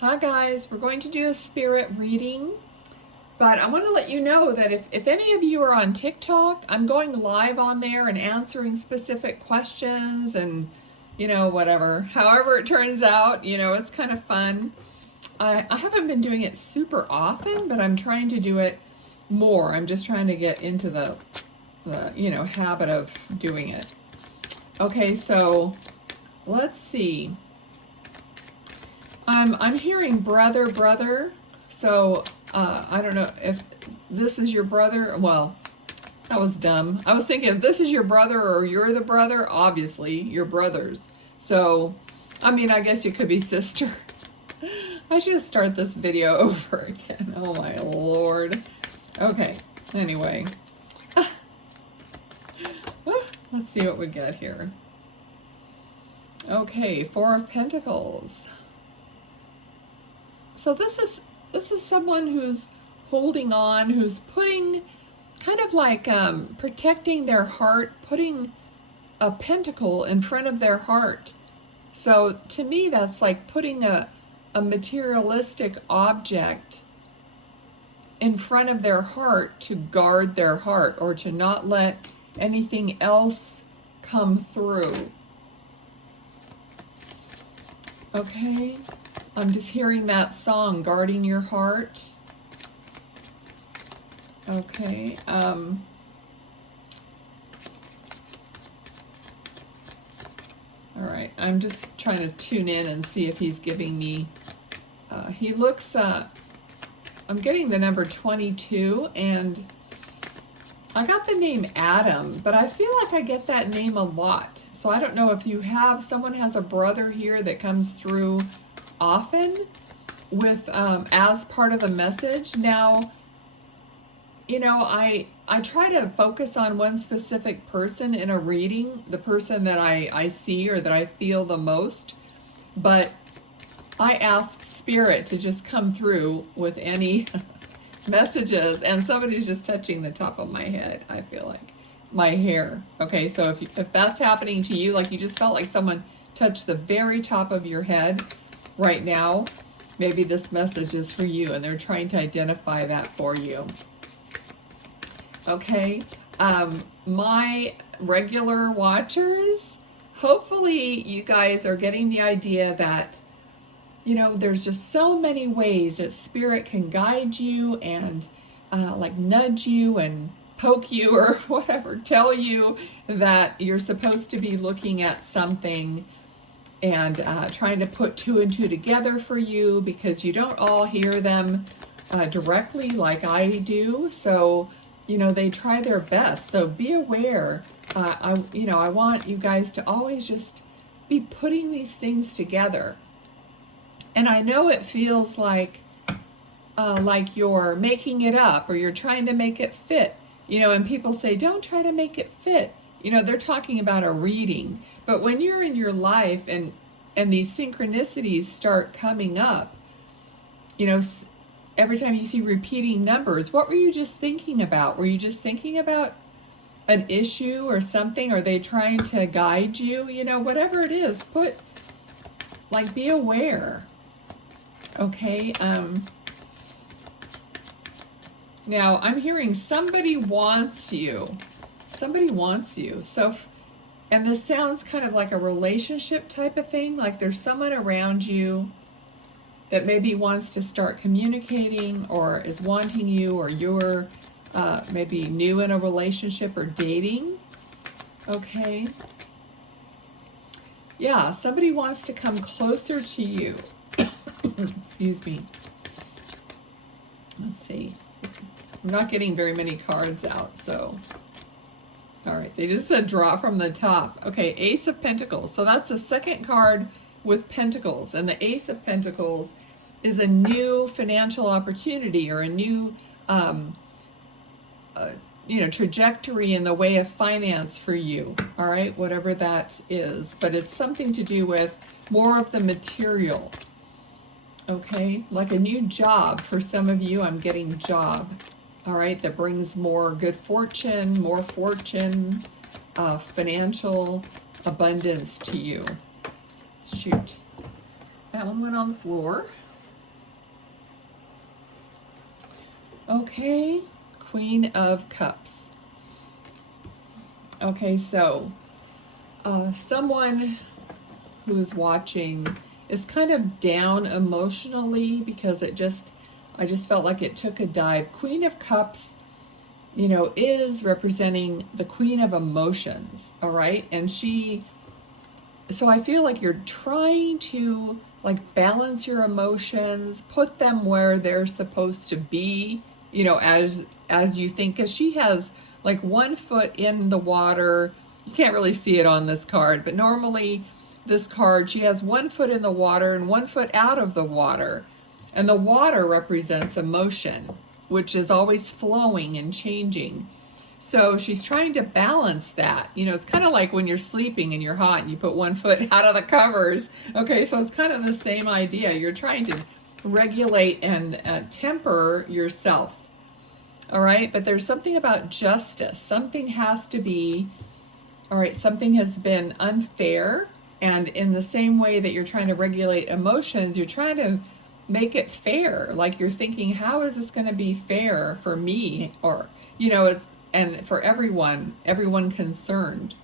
Hi guys, we're going to do a spirit reading, but I want to let you know that if any of you are on TikTok, I'm going live on there and answering specific questions and, whatever. However it turns out, it's kind of fun. I haven't been doing it super often, but I'm trying to do it more. I'm just trying to get into the habit of doing it. Okay, so let's see. I'm hearing brother, so I don't know if this is your brother. Well, that was dumb. I was thinking if this is your brother or you're the brother, obviously you're brothers. So, I mean, I guess you could be sister. I should start this video over again. Oh my Lord. Okay, anyway. Let's see what we get here. Okay, Four of Pentacles. So this is someone who's holding on, who's putting, kind of like protecting their heart, putting a pentacle in front of their heart. So to me, that's like putting a materialistic object in front of their heart to guard their heart, or to not let anything else come through. Okay. I'm just hearing that song, Guarding Your Heart. Okay. All right. I'm just trying to tune in and see if he's giving me... he looks... I'm getting the number 22, and I got the name Adam, but I feel like I get that name a lot. So I don't know if you have... Someone has a brother here that comes through often with as part of the message. Now, I try to focus on one specific person in a reading, the person that I see or that I feel the most, but I ask Spirit to just come through with any messages, and somebody's just touching the top of my head, I feel like, my hair. Okay, so if that's happening to you, like you just felt like someone touched the very top of your head right now, maybe this message is for you, and they're trying to identify that for you. Okay, my regular watchers, hopefully you guys are getting the idea that, there's just so many ways that Spirit can guide you and like nudge you and poke you or whatever, tell you that you're supposed to be looking at something, and trying to put two and two together for you, because you don't all hear them directly like I do. So, they try their best. So be aware. I want you guys to always just be putting these things together. And I know it feels like you're making it up, or you're trying to make it fit. And people say, don't try to make it fit. They're talking about a reading. But when you're in your life and these synchronicities start coming up, every time you see repeating numbers, what were you just thinking about? Were you just thinking about an issue or something? Are they trying to guide you? Whatever it is, be aware. Okay. Now I'm hearing somebody wants you. Somebody wants you. So, and this sounds kind of like a relationship type of thing, like there's someone around you that maybe wants to start communicating or is wanting you, or you're maybe new in a relationship or dating. Okay. Yeah, somebody wants to come closer to you. Excuse me. Let's see. I'm not getting very many cards out, so... All right, they just said draw from the top. Okay, Ace of Pentacles. So that's the second card with Pentacles. And the Ace of Pentacles is a new financial opportunity, or a new, trajectory in the way of finance for you. All right, whatever that is. But it's something to do with more of the material. Okay, like a new job. For some of you, I'm getting job. All right, that brings more good fortune, financial abundance to you. Shoot. That one went on the floor. Okay, Queen of Cups. Okay, so someone who is watching is kind of down emotionally because I just felt like it took a dive. Queen of Cups, you know, is representing the queen of emotions, all right? And so I feel like you're trying to like balance your emotions, put them where they're supposed to be, you know, as you think, because she has like one foot in the water. You can't really see it on this card, but normally this card, she has one foot in the water and one foot out of the water. And the water represents emotion, which is always flowing and changing. So she's trying to balance that. You know, it's kind of like when you're sleeping and you're hot and you put one foot out of the covers. Okay, so it's kind of the same idea. You're trying to regulate and temper yourself. All right, but there's something about justice. Something has to be, all right, something has been unfair. And in the same way that you're trying to regulate emotions, you're trying to make it fair. Like you're thinking, how is this going to be fair for me? Or, you know, and for everyone concerned.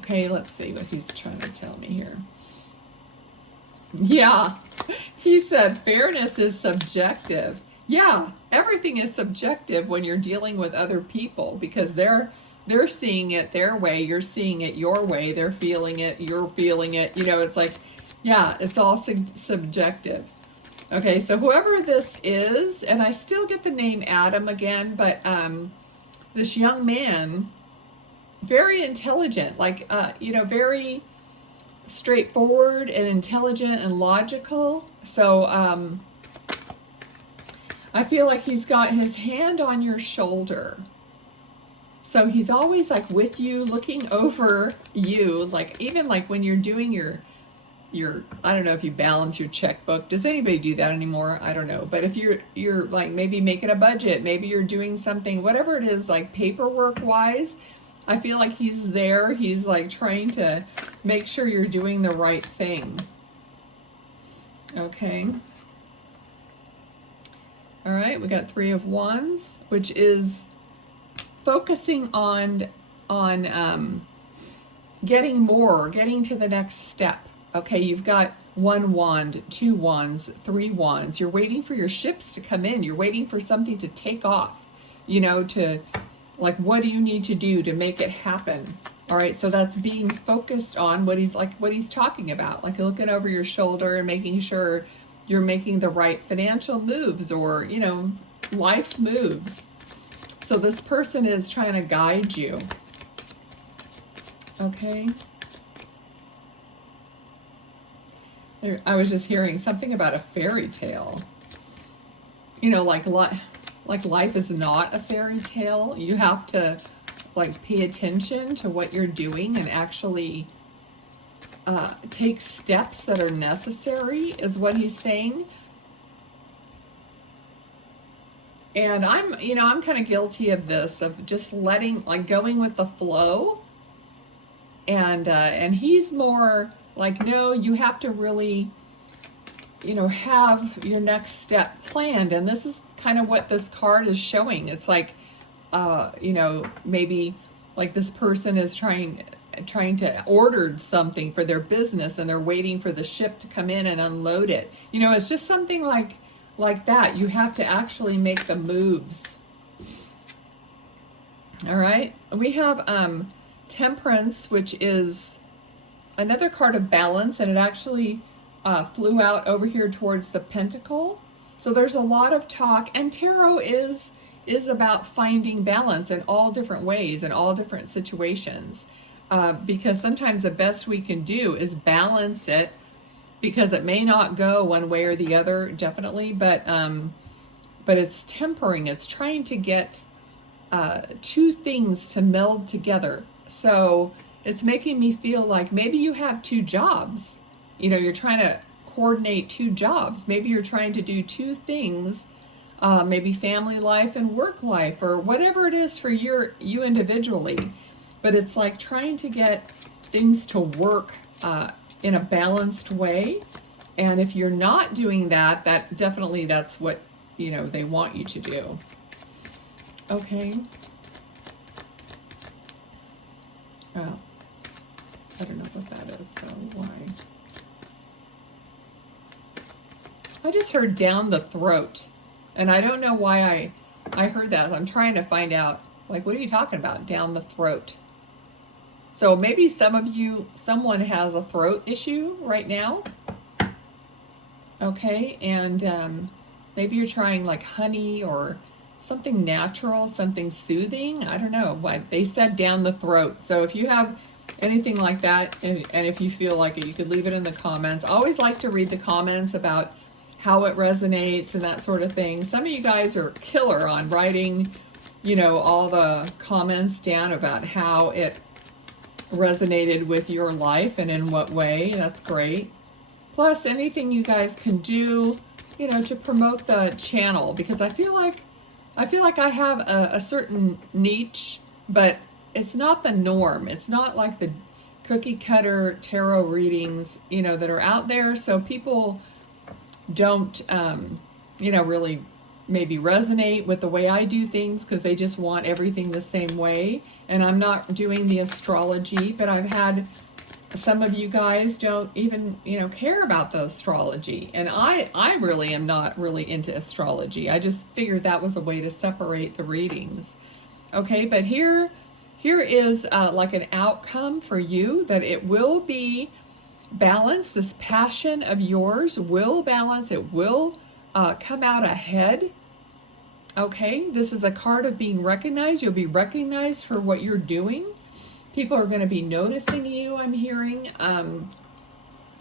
Okay, let's see what he's trying to tell me here. Yeah, he said fairness is subjective. Yeah, everything is subjective when you're dealing with other people because they're seeing it their way, you're seeing it your way, they're feeling it, you're feeling it. You know, it's like, yeah, it's all subjective. Okay, so whoever this is, and I still get the name Adam again, but this young man, very intelligent, like, you know, very straightforward and intelligent and logical. So I feel like he's got his hand on your shoulder. So he's always like with you, looking over you, like even like when you're doing your I don't know if you balance your checkbook. Does anybody do that anymore? I don't know. But if you're like maybe making a budget, maybe you're doing something, whatever it is, like paperwork wise, I feel like he's there. He's like trying to make sure you're doing the right thing. Okay. All right, we got Three of Wands, which is focusing on getting more, getting to the next step. Okay, you've got one wand, two wands, three wands. You're waiting for your ships to come in. You're waiting for something to take off, you know, to like, what do you need to do to make it happen? All right, so that's being focused on what he's talking about, like looking over your shoulder and making sure you're making the right financial moves or, you know, life moves. So this person is trying to guide you. Okay. I was just hearing something about a fairy tale. You know, like life is not a fairy tale. You have to like pay attention to what you're doing and actually take steps that are necessary, is what he's saying. And I'm kind of guilty of this, of just going with the flow. And he's more like, no, you have to really, you know, have your next step planned. And this is kind of what this card is showing. It's like, you know, maybe like this person is trying to order something for their business and they're waiting for the ship to come in and unload it. You know, it's just something like that. You have to actually make the moves. All right. We have Temperance, which is another card of balance, and it actually flew out over here towards the Pentacle. So there's a lot of talk, and tarot is about finding balance in all different ways, in all different situations. Because sometimes the best we can do is balance it, because it may not go one way or the other, definitely, but it's tempering. It's trying to get two things to meld together. So it's making me feel like maybe you have two jobs. You know, you're trying to coordinate two jobs. Maybe you're trying to do two things, maybe family life and work life, or whatever it is for you individually. But it's like trying to get things to work in a balanced way. And if you're not doing that, that's what you know, they want you to do. Okay. Oh, I don't know what that is, so why? I just heard down the throat, and I don't know why I heard that. I'm trying to find out, like, what are you talking about, down the throat? So maybe someone has a throat issue right now. Okay, and maybe you're trying like honey or something natural, something soothing. I don't know. What they said, down the throat. So if you have anything like that, and if you feel like it, you could leave it in the comments. I always like to read the comments about how it resonates and that sort of thing. Some of you guys are killer on writing, you know, all the comments down about how it resonated with your life and in what way. That's great. Plus anything you guys can do, you know, to promote the channel, because I feel like I have a certain niche, but it's not the norm. It's not like the cookie cutter tarot readings, you know, that are out there. So people don't, you know, really maybe resonate with the way I do things because they just want everything the same way. And I'm not doing the astrology, but I've had some of you guys don't even, you know, care about the astrology. And I really am not really into astrology. I just figured that was a way to separate the readings. Okay, but here is like an outcome for you, that it will be balanced. This passion of yours will balance. It will come out ahead. Okay, this is a card of being recognized. You'll be recognized for what you're doing. People are going to be noticing you, I'm hearing.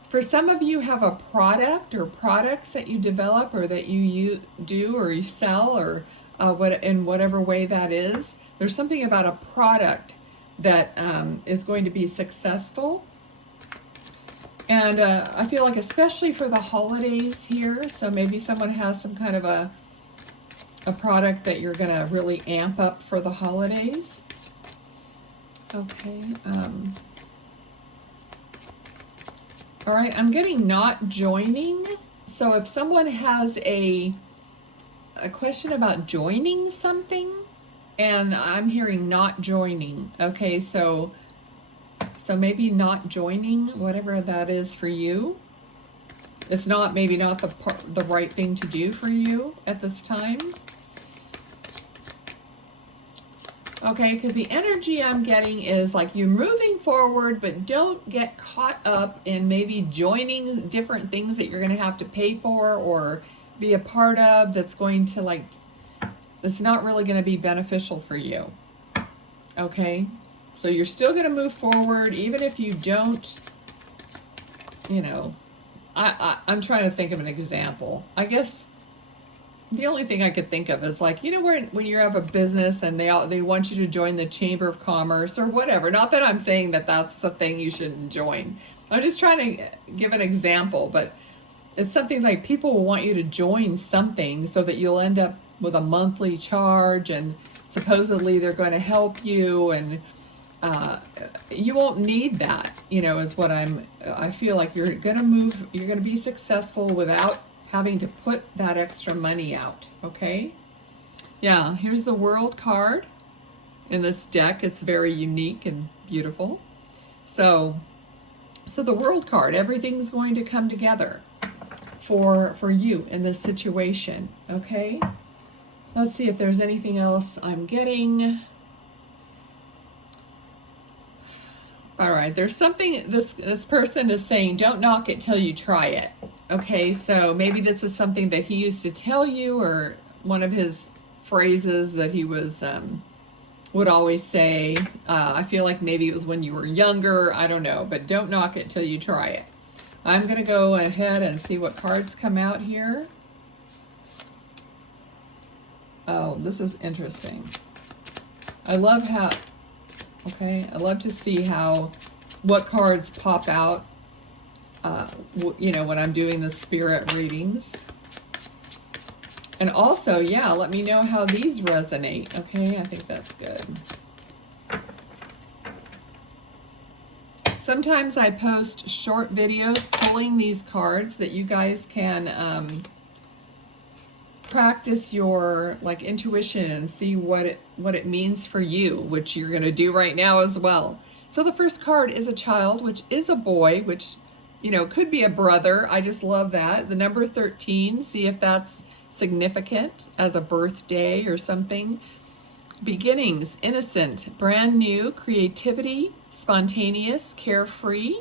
For some of you have a product or products that you develop or that you do or you sell, or in whatever way that is. There's something about a product that is going to be successful. And I feel like especially for the holidays here, so maybe someone has some kind of a product that you're going to really amp up for the holidays. Okay. All right, I'm getting not joining. So if someone has a question about joining something, and I'm hearing not joining. Okay, so maybe not joining, whatever that is for you. It's not, maybe not the right thing to do for you at this time. Okay, because the energy I'm getting is like you're moving forward, but don't get caught up in maybe joining different things that you're going to have to pay for or be a part of, that's going to like, it's not really going to be beneficial for you. Okay, so you're still going to move forward, even if you don't, you know, I'm trying to think of an example. I guess the only thing I could think of is like, you know, when you have a business and they want you to join the Chamber of Commerce or whatever. Not that I'm saying that that's the thing you shouldn't join. I'm just trying to give an example, but it's something like people will want you to join something so that you'll end up with a monthly charge, and supposedly they're going to help you, and you won't need that, you know, is what I feel like you're going to be successful without having to put that extra money out. Okay, yeah, here's the World card in this deck. It's very unique and beautiful. So the World card, everything's going to come together for you in this situation. Okay, let's see if there's anything else I'm getting. All right, there's something this person is saying, don't knock it till you try it. Okay, so maybe this is something that he used to tell you, or one of his phrases that he was would always say. I feel like maybe it was when you were younger, I don't know, but don't knock it till you try it. I'm going to go ahead and see what cards come out here. Oh, this is interesting. I love how, okay, I love to see what cards pop out, you know, when I'm doing the spirit readings. And also, yeah, let me know how these resonate. Okay, I think that's good. Sometimes I post short videos pulling these cards that you guys can practice your like intuition and see what it means for you, which you're going to do right now as well. So the first card is a child, which is a boy, which, you know, could be a brother. I just love that. The number 13, see if that's significant as a birthday or something. Beginnings, innocent, brand new, creativity, spontaneous, carefree.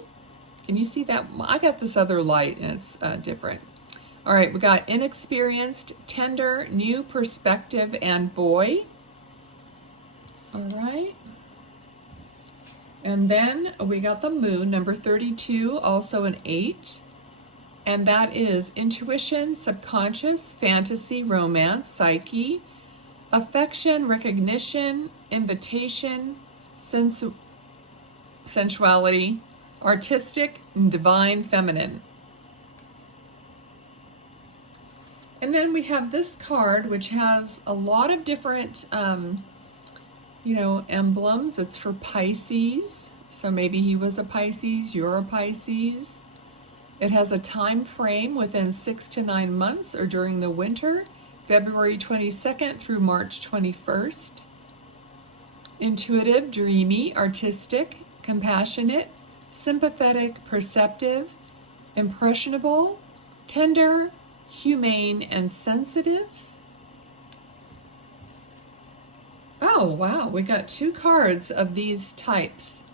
Can you see that? I got this other light and it's different. All right, we got inexperienced, tender, new perspective, and boy. All right. And then we got the moon, number 32, also an 8. And that is intuition, subconscious, fantasy, romance, psyche, affection, recognition, invitation, sensuality, artistic, and divine feminine. And then we have this card, which has a lot of different, you know, emblems. It's for Pisces. So maybe he was a Pisces, you're a Pisces. It has a time frame within 6 to 9 months or during the winter, February 22nd through March 21st. Intuitive, dreamy, artistic, compassionate, sympathetic, perceptive, impressionable, tender, humane, and sensitive. Oh, wow, we got 2 cards of these types.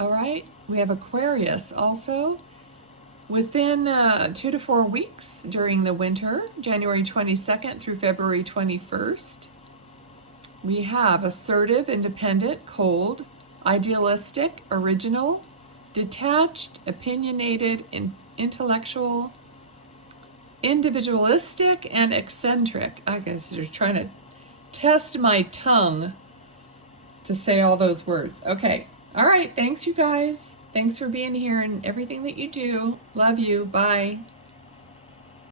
All right, we have Aquarius also. Within 2 to 4 weeks during the winter, January 22nd through February 21st. We have assertive, independent, cold, idealistic, original, detached, opinionated, intellectual, individualistic, and eccentric. I guess you're trying to test my tongue to say all those words. Okay. All right. Thanks, you guys. Thanks for being here and everything that you do. Love you. Bye.